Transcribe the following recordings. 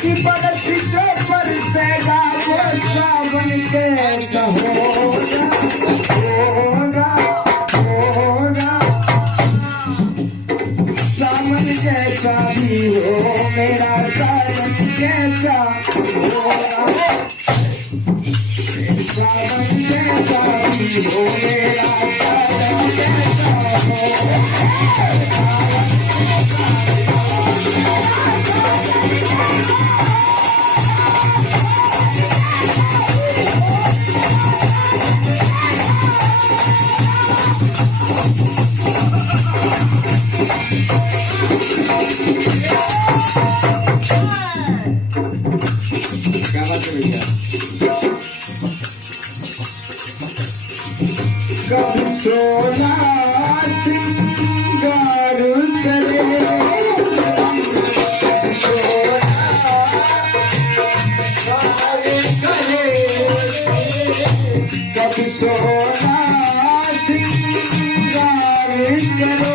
की परत जो बरसेगा वो सावन कैसा होगा होगा होगा। सावन जैसा भी हो मेरा सावन जैसा होगा। सावन जैसा भी हो मेरा सावन जैसा होगा। क्या बात है भैया। कब सोना सिंगार करे कब सोना सिंगार करो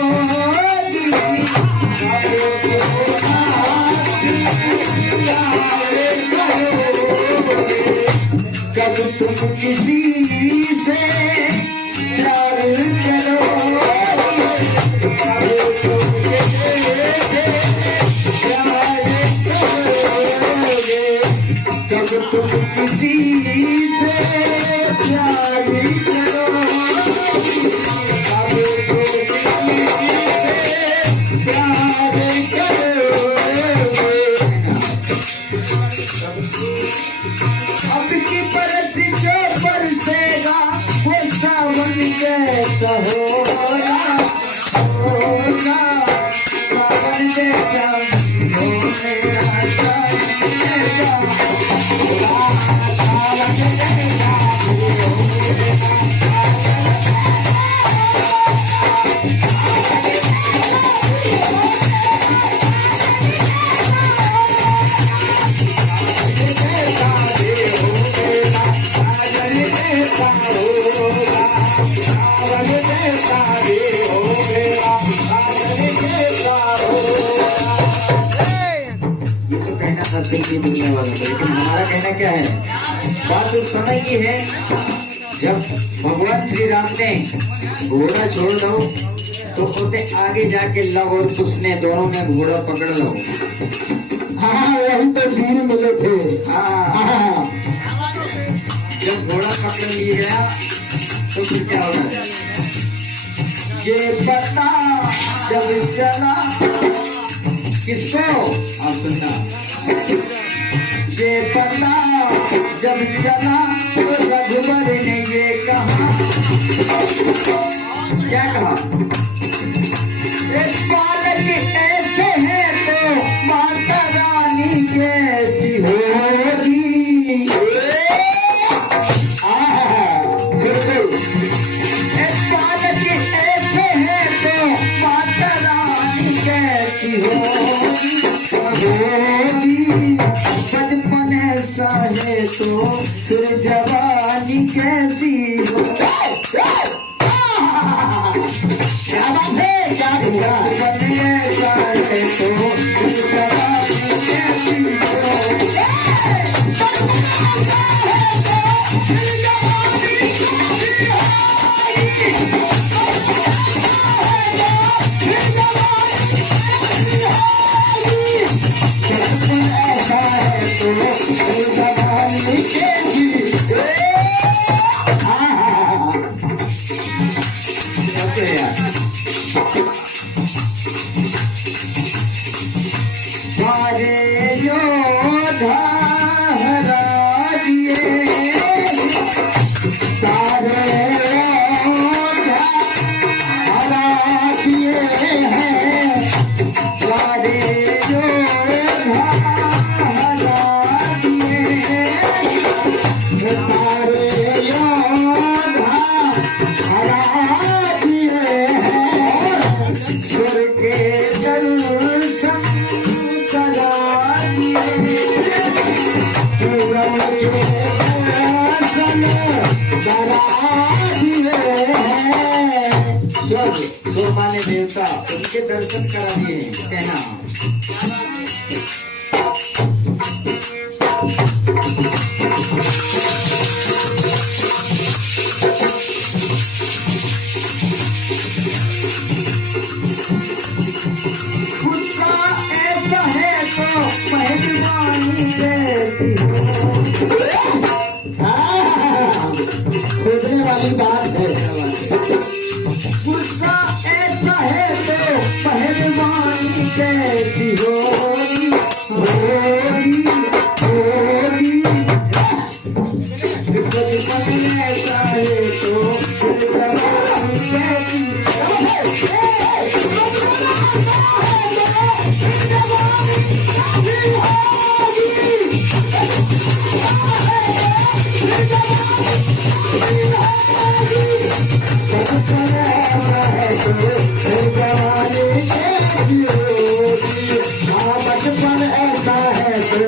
कब तुम किसी से प्यार करो प्यार करोगे कब तुम किसी से प्यार करो प्यार अब की परत जो बरसेगा वो सावन जैसा होगा होगा। सावन जैसा हो मेरा सावन जैसा सावन जैसा की दुनिया वालों को, लेकिन हमारा कहना क्या है, बात उस समय की है जब भगवान श्री राम ने घोड़ा छोड़ दो तो उसे आगे जाके लव और उसने दोनों में घोड़ा पकड़ लो। हाँ वही तो वीर मिले थे। हाँ जब घोड़ा पकड़ लिया गया तो फिर क्या होगा ये पता जब चला किसको आप सुनना। ये पता जब चला तो रघुवर ने ये कहा क्या कहा इस बालक ऐसे है तो माता रानी कैसी होगी। इस बालक ऐसे है तो माता रानी कैसी होगी बचपन ऐसा है तो फिर जवानी कैसी हो। क्या बात है क्या बचपन ऐसा है तो फिर जवानी कैसी हो। सारे योद्धा हरा दिए सारे योद्धा हरा दिए हैं सारे योद्धा हरा दिए सारे योद्धा हरा दिए हैं सुर के दर्शन माने देवता उनके दर्शन करा दिए कहना। गुस्सा ऐसा है तो पहलवानी रहती हो। सोचने वाली बात है। गुस्सा ऐसा है तो पहलवानी कैसी होगी होगी होगी। बचपन ऐसा है तो पहलवानी कैसी बचपन ऐसा है तो